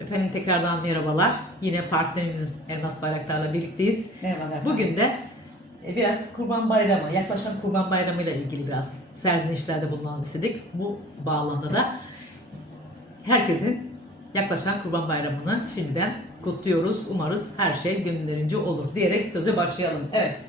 Efendim tekrardan merhabalar. Yine partnerimiz Elmas Bayraktar'la birlikteyiz. Merhabalar. Bugün de e, biraz Kurban Bayramı, yaklaşan Kurban Bayramı ile ilgili biraz serzenişlerde bulunalım istedik. Bu bağlamda da herkesin yaklaşan Kurban Bayramı'nı şimdiden kutluyoruz. Umarız her şey gönüllerince olur diyerek söze başlayalım. Evet.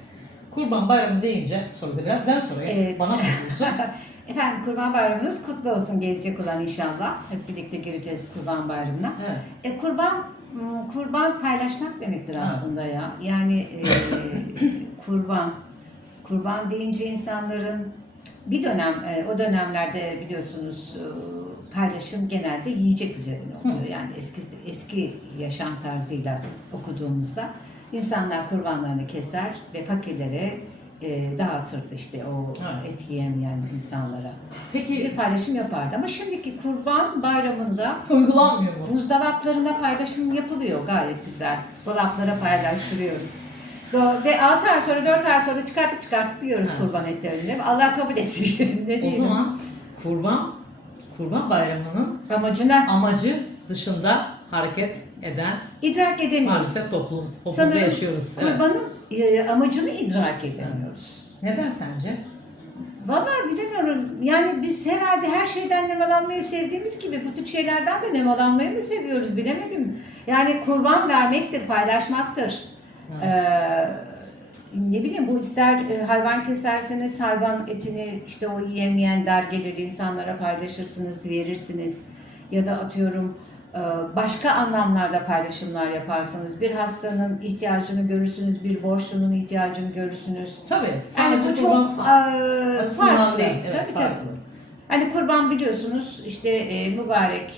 Kurban Bayramı deyince soruda biraz ben sorayım. Evet. Bana soruyorsun. Efendim Kurban Bayramınız kutlu olsun gelecek olan inşallah. Hep birlikte gireceğiz Kurban Bayramı'na. Evet. E, kurban m, kurban paylaşmak demektir Evet. aslında ya. Yani e, kurban kurban deyince insanların bir dönem e, o dönemlerde biliyorsunuz e, paylaşım genelde yiyecek üzerine oluyor. Yani eski eski yaşam tarzıyla okuduğumuzda insanlar kurbanlarını keser ve fakirlere e, dağıtırdı işte o Evet. et yiyemeyen insanlara. Peki Bir paylaşım yapardı ama şimdiki kurban bayramında uygulanmıyor mu? Buzdolaplarında paylaşım yapılıyor gayet güzel. Dolaplara paylaştırıyoruz. Ve 6 ay sonra 4 ay sonra çıkartıp çıkartıp yiyoruz Ha. kurban etlerini. Allah kabul etsin. ne O zaman kurban Kurban Bayramı'nın amacına amacı dışında hareket eden idrak edemiyoruz. maalesef toplum, toplumda Sanırım yaşıyoruz. Evet. kurbanın e, amacını idrak edemiyoruz. Neden sence? Vallahi bilemiyorum. Yani biz herhalde her şeyden nemalanmayı sevdiğimiz gibi bu tip şeylerden de nemalanmayı mı seviyoruz bilemedim. Yani kurban vermektir, paylaşmaktır. Ee, ne bileyim bu ister e, hayvan keserseniz hayvan etini işte o yiyemeyen der gelir insanlara paylaşırsınız, verirsiniz. Ya da atıyorum başka anlamlarda paylaşımlar yaparsınız. Bir hastanın ihtiyacını görürsünüz, bir borçlunun ihtiyacını görürsünüz. Tabii. Yani bu çok eee, açısından farklı. değil. Evet, tabii farklı. tabii. Hani kurban biliyorsunuz işte e, mübarek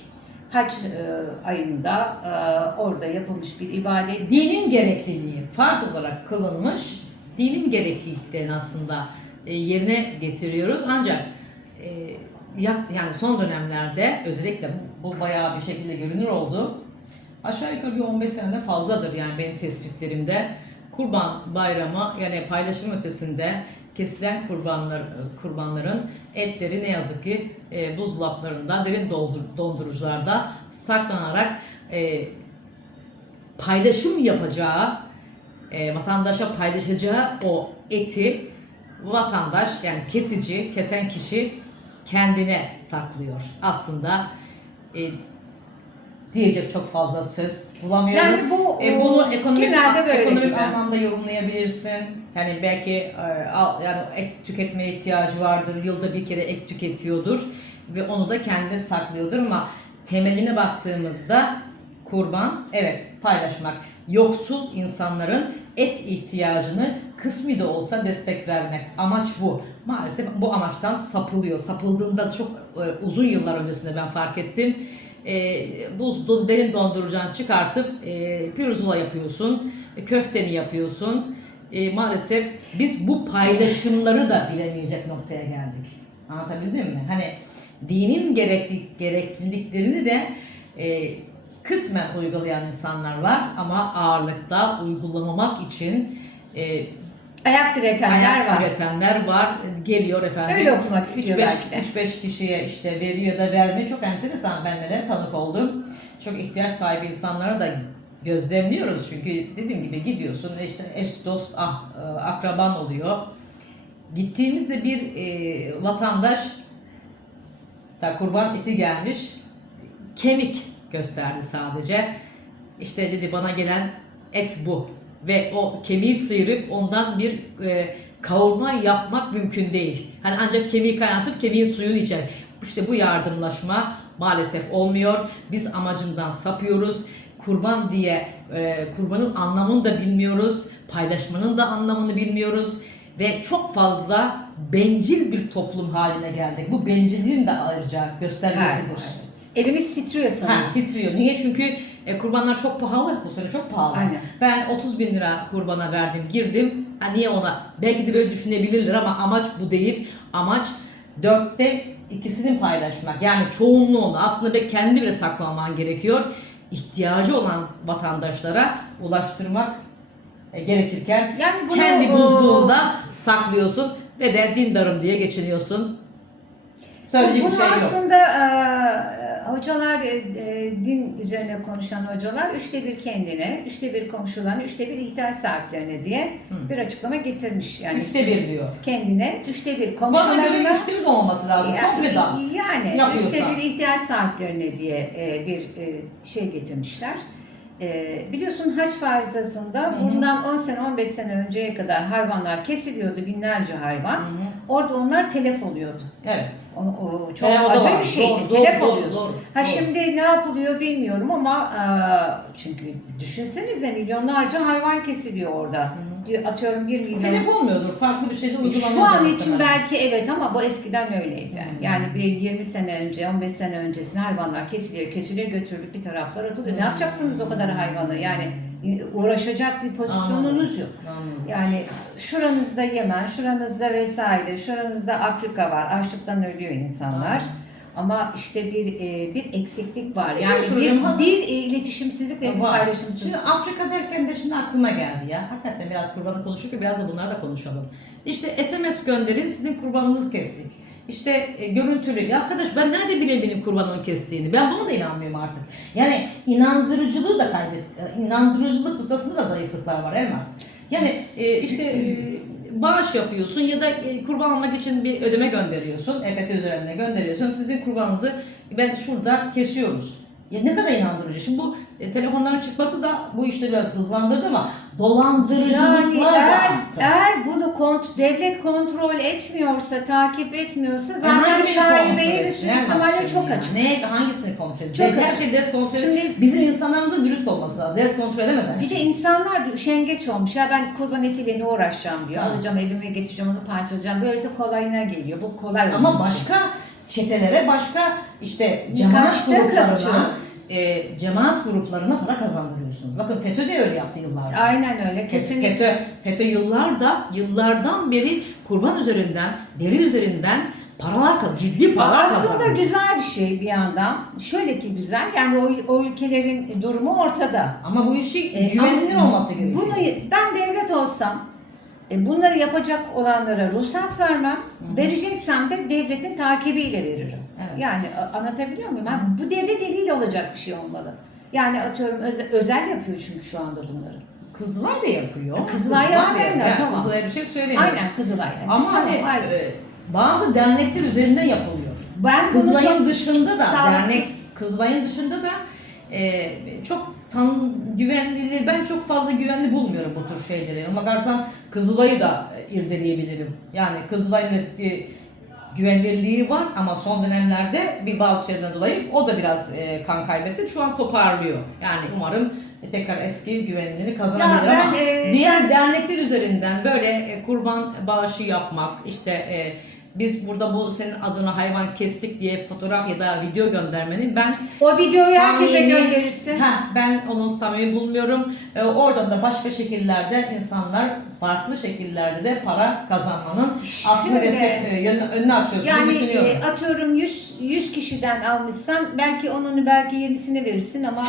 hac e, ayında e, orada yapılmış bir ibadet. Dinin gerekliliği, farz olarak kılınmış dinin gerekliliklerini aslında e, yerine getiriyoruz. Ancak e, yani son dönemlerde özellikle bu, bayağı bir şekilde görünür oldu. Aşağı yukarı bir 15 seneden fazladır yani benim tespitlerimde. Kurban bayramı yani paylaşım ötesinde kesilen kurbanlar kurbanların etleri ne yazık ki e, buzdolaplarında, derin dondurucularda saklanarak e, paylaşım yapacağı, e, vatandaşa paylaşacağı o eti vatandaş yani kesici, kesen kişi kendine saklıyor. Aslında e, diyecek çok fazla söz bulamıyorum. Yani bu, e, bunu o, ekonomik genelde böyle ekonomik gibi. anlamda yorumlayabilirsin. Yani belki e, al- yani et tüketmeye ihtiyacı vardır. Yılda bir kere et tüketiyordur ve onu da kendine saklıyordur ama temeline baktığımızda kurban evet paylaşmak. Yoksul insanların et ihtiyacını kısmi de olsa destek vermek. Amaç bu. Maalesef bu amaçtan sapılıyor. Sapıldığında çok e, uzun yıllar öncesinde ben fark ettim. E, buz derin dondurucudan çıkartıp e, pirzola yapıyorsun, e, köfteni yapıyorsun. E, maalesef biz bu paylaşımları da bilemeyecek noktaya geldik. Anlatabildim mi? Hani dinin gerekli, gerekliliklerini de e, kısmen uygulayan insanlar var ama ağırlıkta uygulamamak için e, Ayak diretenler ayak var. üretenler var. Geliyor efendim. Öyle okumak istiyor 3-5 belki de. 3-5 kişiye işte veriyor ya da vermiyor. Çok enteresan ben neler tanık oldum. Çok ihtiyaç sahibi insanlara da gözlemliyoruz. Çünkü dediğim gibi gidiyorsun işte eş, dost, ah, e, akraban oluyor. Gittiğimizde bir e, vatandaş da kurban eti gelmiş kemik gösterdi sadece. İşte dedi bana gelen et bu ve o kemiği sıyırıp ondan bir e, kavurma yapmak mümkün değil. Hani ancak kemiği kaynatıp kemiğin suyunu içer. İşte bu yardımlaşma maalesef olmuyor. Biz amacından sapıyoruz. Kurban diye e, kurbanın anlamını da bilmiyoruz. Paylaşmanın da anlamını bilmiyoruz. Ve çok fazla bencil bir toplum haline geldik. Bu bencilliğin de ayrıca göstergesidir. Evet. Elimiz titriyor sana. Ha, titriyor. Niye? Çünkü e, kurbanlar çok pahalı. Bu sene çok pahalı. Aynen. Ben 30 bin lira kurbana verdim, girdim. Ha, niye ona? Belki de böyle düşünebilirler ama amaç bu değil. Amaç dörtte ikisini paylaşmak. Yani çoğunluğunu aslında be kendi bile saklaman gerekiyor. İhtiyacı olan vatandaşlara ulaştırmak e, gerekirken Yani bunu- kendi buzluğunda saklıyorsun ve de dindarım diye geçiniyorsun. Söyleyecek Bunu bir şey yok. aslında e, Hocalar, e, e, din üzerine konuşan hocalar üçte bir kendine, üçte bir komşularına, üçte bir ihtiyaç sahiplerine diye Hı. bir açıklama getirmiş. Yani Üçte bir diyor. kendine, üçte bir Bana göre komşularına, üçte bir de olması lazım. Komple dağıt. yani üçte bir ihtiyaç sahiplerine diye e, bir e, şey getirmişler. E, biliyorsun haç farizasında bundan 10 sene 15 sene önceye kadar hayvanlar kesiliyordu binlerce hayvan. Hı hı. Orada onlar telef oluyordu. Evet. O, o çok E, o acı var. bir şeydi. Doğru, telef doğru, oluyordu. doğru, ha doğru. şimdi ne yapılıyor bilmiyorum ama e, çünkü düşünsenize milyonlarca hayvan kesiliyor orada. Diyor, Atıyorum 1 milyon. Telef olmuyordur. Farklı bir şeyde uygulanıyor. Şu an için belki evet ama bu eskiden öyleydi. Hmm. Yani bir 20 sene önce, 15 sene öncesinde hayvanlar kesiliyor, kesiliyor götürülüp bir taraflar atılıyor. Hmm. Ne yapacaksınız o kadar hayvanı? Yani uğraşacak bir pozisyonunuz Anladım. yok. Anladım. Yani şuranızda Yemen, şuranızda vesaire, şuranızda Afrika var. Açlıktan ölüyor insanlar. Ama işte bir e, bir eksiklik var. Bir şey Yani soracağım, bir, hazır- bir iletişimsizlik ve bir paylaşımsızlık. Şimdi Afrika derken de şimdi aklıma geldi ya. Hakikaten biraz kurbanı konuşurken biraz da bunları da konuşalım. İşte SMS gönderin sizin kurbanınızı kestik. İşte e, görüntülü. Ya arkadaş ben nerede bileyim benim kurbanımın kestiğini? Ben buna da inanmıyorum artık. Yani inandırıcılığı da kaybet. e, inandırıcılık noktasında da zayıflıklar var Elmas. Yani e, işte e, bağış yapıyorsun ya da e, kurban almak için bir ödeme gönderiyorsun. EFT üzerinde gönderiyorsun. Sizin kurbanınızı ben şurada kesiyoruz. Ya ne kadar inandırıcı. Şimdi bu e, telefonların çıkması da bu işleri biraz hızlandırdı ama dolandırıcılıklar Yani da eğer, arttı. eğer bunu kont devlet kontrol etmiyorsa, takip etmiyorsa E, zaten kontrol şaibeye ve suistimale çok açık. Ne, hangisini kontrol? Çok Her açık. şey devlet kontrol Şimdi- bizim insanlarımızın dürüst olması lazım. Devlet kontrol edemez her Bir de şeyi. insanlar da üşengeç olmuş. Ya ben kurban etiyle ne uğraşacağım diyor. Ha. Alacağım evime getireceğim onu parçalayacağım. Böylesi kolayına geliyor. Bu kolay Ama başka çetelere, başka işte cemaat gruplarına, kaçıyor. e, cemaat gruplarına para kazandırıyorsunuz. Bakın FETÖ de öyle yaptı yıllarca. Aynen öyle. Kesinlikle. FETÖ, FETÖ yıllarda, yıllardan beri kurban üzerinden, deri üzerinden paralar, ciddi paralar Aslında kazandı. güzel bir şey bir yandan. Şöyle ki güzel. Yani o, o ülkelerin durumu ortada. Ama bu işi E, güvenilir ama olması gerekiyor. Bunu ben devlet olsam e, bunları yapacak olanlara ruhsat vermem. Vereceksem de devletin takibiyle veririm. Evet. Yani anlatabiliyor muyum? Ha, bu devlet eliyle olacak bir şey olmalı. Yani atıyorum özel, özel yapıyor çünkü şu anda bunları. Kızılay da yapıyor. E, Kızılay ya, da amenna, yapıyor. Yani tamam. Kızılay'a bir şey söylemiyorum. Aynen Kızılay. Yani. Ama Tamam, hani aynen. e, bazı dernekler üzerinden yapılıyor. ben Kızılay'ın dışında da dernek Kızılay'ın dışında da e, çok tan güvenilir ben çok fazla güvenli bulmuyorum bu tür şeyleri. Ama bakarsan Kızılay'ı da e, irdeleyebilirim. Yani Kızılay'ın e, güvenilirliği var ama son dönemlerde bir bazı şeylerden dolayı o da biraz e, kan kaybetti. Şu an toparlıyor. Yani umarım tekrar eski güvenilirliğini kazanabilir ama e, diğer sen- dernekler üzerinden böyle e, kurban bağışı yapmak işte e, biz burada bu senin adına hayvan kestik diye fotoğraf ya da video göndermenin ben o videoyu herkese samimi- gönderirsin. Ha, ben onu samimi bulmuyorum. E, oradan da başka şekillerde insanlar farklı şekillerde de para kazanmanın aslında destek, e, yönünü, önünü açıyorsun diye Yani düşünüyorum. e, atıyorum 100 100 kişiden almışsan belki onunu belki 20'sini verirsin ama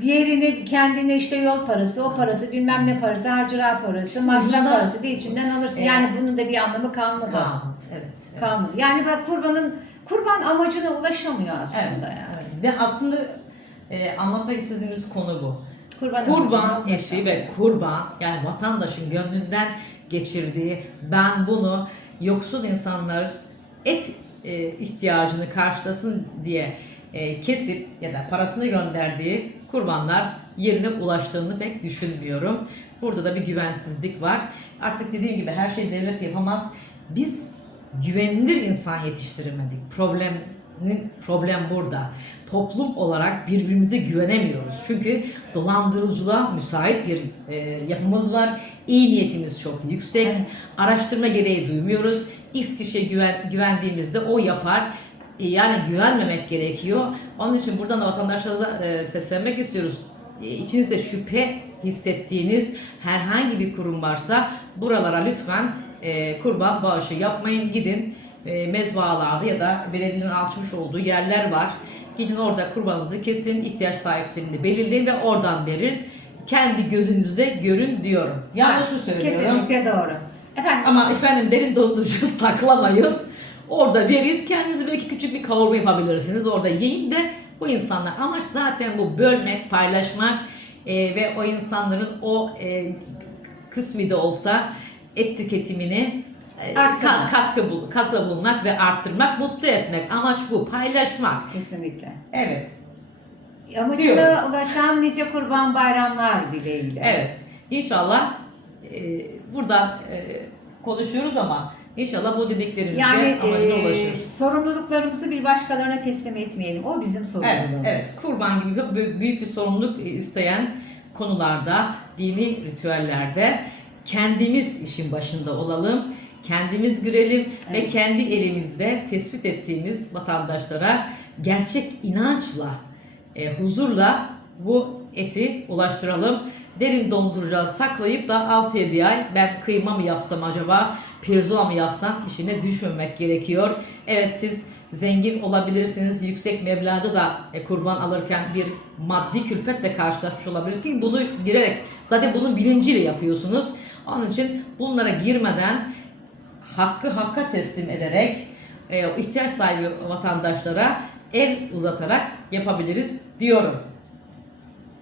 diğerini kendine işte yol parası, o parası, bilmem ne parası, harcıra parası, masraf parası diye içinden alırsın. Evet. Yani bunun da bir anlamı kalmadı. Kalmadı, evet. evet. Kalmadı. Yani bak kurbanın kurban amacına ulaşamıyor Evet, aslında yani. evet. De aslında e, anlatmak istediğimiz konu bu. Kurban, Kurban amacına eşi ve kurban yani vatandaşın gönlünden geçirdiği ben bunu yoksul insanlar et e, ihtiyacını karşılasın diye e, kesip ya da parasını gönderdiği kurbanlar yerine ulaştığını pek düşünmüyorum. Burada da bir güvensizlik var. Artık dediğim gibi her şeyi devlet yapamaz. Biz güvenilir insan yetiştiremedik. Problem problem burada. Toplum olarak birbirimize güvenemiyoruz. Çünkü dolandırıcılığa müsait bir e, yapımız var. İyi niyetimiz çok yüksek. Evet. Araştırma gereği duymuyoruz. X kişiye güven, güvendiğimizde o yapar. E, yani güvenmemek gerekiyor. Onun için buradan da vatandaşlarımıza e, seslenmek istiyoruz. E, içinizde şüphe hissettiğiniz herhangi bir kurum varsa buralara lütfen e, kurban bağışı yapmayın. Gidin e, mezbahalarda ya da belediyenin açmış olduğu yerler var. Gidin orada kurbanınızı kesin, ihtiyaç sahiplerini belirleyin ve oradan verin. Kendi gözünüzde görün diyorum. Yanlış mı söylüyorum? Kesinlikle doğru. Efendim Ama efendim derin dondurucuyu saklamayın. Orada verin. Kendinize belki küçük bir kavurma yapabilirsiniz. Orada yiyin ve Bu insanlar amaç zaten bu bölmek, paylaşmak e, ve o insanların o e, kısmı da olsa et tüketimini e, Arttırmak. kat- katkı bul, katkı bulmak ve arttırmak, mutlu etmek. Amaç bu, paylaşmak. Kesinlikle. Evet. Amacına Diyorum. ulaşan nice kurban bayramlar dileğiyle. Evet. İnşallah e, buradan e, konuşuyoruz ama inşallah bu dediklerimizde Yani amacına e, ulaşırız. sorumluluklarımızı bir başkalarına teslim etmeyelim. O bizim Evet, sorumluluğumuz. evet. Kurban gibi bü- büyük bir sorumluluk isteyen konularda, dini ritüellerde kendimiz işin başında olalım. Kendimiz görelim ve Evet. kendi elimizde tespit ettiğimiz vatandaşlara gerçek inançla, e, huzurla bu eti ulaştıralım. Derin dondurucuya saklayıp da 6-7 ay ben kıyma mı yapsam acaba, pirzola mı yapsam işine düşmemek gerekiyor. Evet siz zengin olabilirsiniz, yüksek meblağda da e, kurban alırken bir maddi külfetle karşılaşmış olabilirsiniz bunu girerek zaten bunun bilinciyle yapıyorsunuz. Onun için bunlara girmeden hakkı hakka teslim ederek e, ihtiyaç sahibi vatandaşlara el uzatarak yapabiliriz diyorum.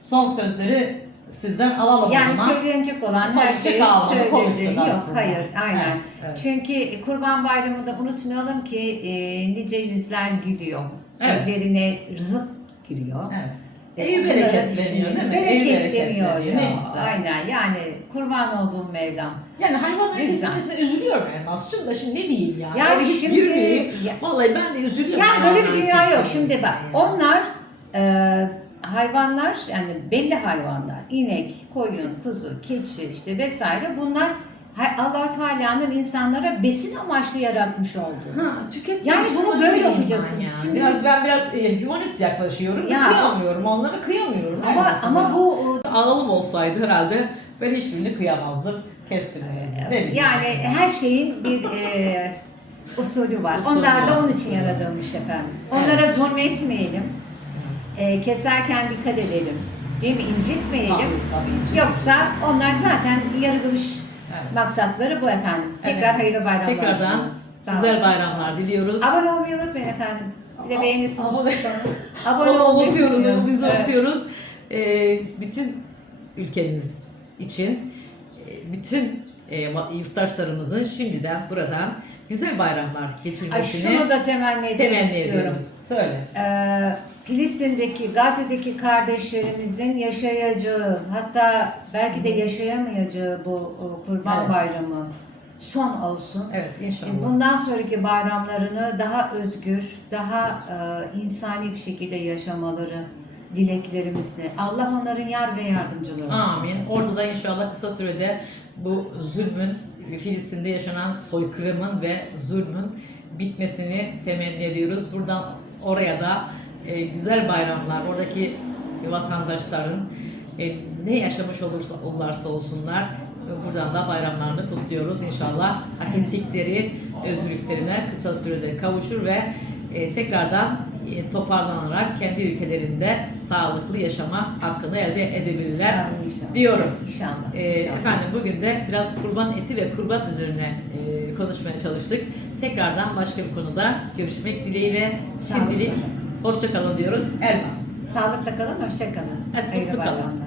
Son sözleri sizden alalım Yani o zaman. söylenecek olan her şeyi söyledim. Yok aslında. hayır aynen. Evet, evet. Çünkü Kurban Bayramı'nda unutmayalım ki e, nice yüzler gülüyor. Evet. Evlerine rızık giriyor. Evet. E, bunları bereketleniyor değil mi? Bereketleniyor bereketleniyor. ya. Ne güzel. Aynen yani kurban olduğum Mevlam. Yani hayvanların kesilmesine üzülüyorum Elmas'cığım da şimdi ne diyeyim yani. Ya Öyle şimdi- girmeyeyim. ya- Vallahi ben de üzülüyorum. Yani böyle bir dünya yok. Şimdi bak onlar e, hayvanlar yani belli hayvanlar inek, koyun, kuzu, keçi işte vesaire bunlar allah Teala'nın insanlara besin amaçlı yaratmış olduğu. Ha, tüketmek Yani bunu böyle okuyacaksınız. yani. Şimdi biraz, ben biraz e, humanist yaklaşıyorum. Ya. Kıyamıyorum. Onlara kıyamıyorum. Ama ama bu Ağlım olsaydı herhalde ben hiçbirini kıyamazdım. Kestirmezdim. mi? yani her şeyin bir e, usulü var. Usulü Onlar da var. onun için yaratılmış efendim. Onlara zulmetmeyelim. E, keserken dikkat edelim. Değil mi? İncitmeyelim. Tabii, tabii. Yoksa onlar zaten yaratılış Evet. maksatları bu efendim. Tekrar Evet. hayırlı bayramlar. Tekrardan diliyoruz. Güzel bayramlar diliyoruz. Abone olmayı unutmayın efendim. Bir de beğeni tonu. Abone- olmayı unutuyoruz, onu biz Evet. unutuyoruz. Ee, bütün ülkemiz için, e, bütün e, yurttaşlarımızın şimdiden buradan güzel bayramlar Ay geçirmesini şunu da temenni temenni istiyorum. ediyoruz. Söyle. Ee, Filistin'deki, Gazze'deki kardeşlerimizin yaşayacağı, hatta belki de yaşayamayacağı bu o, Kurban Evet. Bayramı son olsun. Evet inşallah. Bundan sonraki bayramlarını daha özgür, daha e, insani bir şekilde yaşamaları dileklerimizle. Allah onların yar ve yardımcıları olsun. Amin. Orada da inşallah kısa sürede bu zulmün, Filistin'de yaşanan soykırımın ve zulmün bitmesini temenni ediyoruz. Buradan oraya da e, güzel bayramlar, oradaki vatandaşların e, ne yaşamış olursa olurlarsa olsunlar e, buradan da bayramlarını kutluyoruz. İnşallah hak ettikleri özgürlüklerine kısa sürede kavuşur ve e, tekrardan e, toparlanarak kendi ülkelerinde sağlıklı yaşama hakkını elde edebilirler inşallah. diyorum. İnşallah. Ee, inşallah. efendim bugün de biraz kurban eti ve kurban üzerine e, konuşmaya çalıştık. Tekrardan başka bir konuda görüşmek dileğiyle şimdilik Sağlıkla. hoşça kalın diyoruz. Elmas. Sağlıkla kalın, hoşça kalın. Hadi mutlu kalın.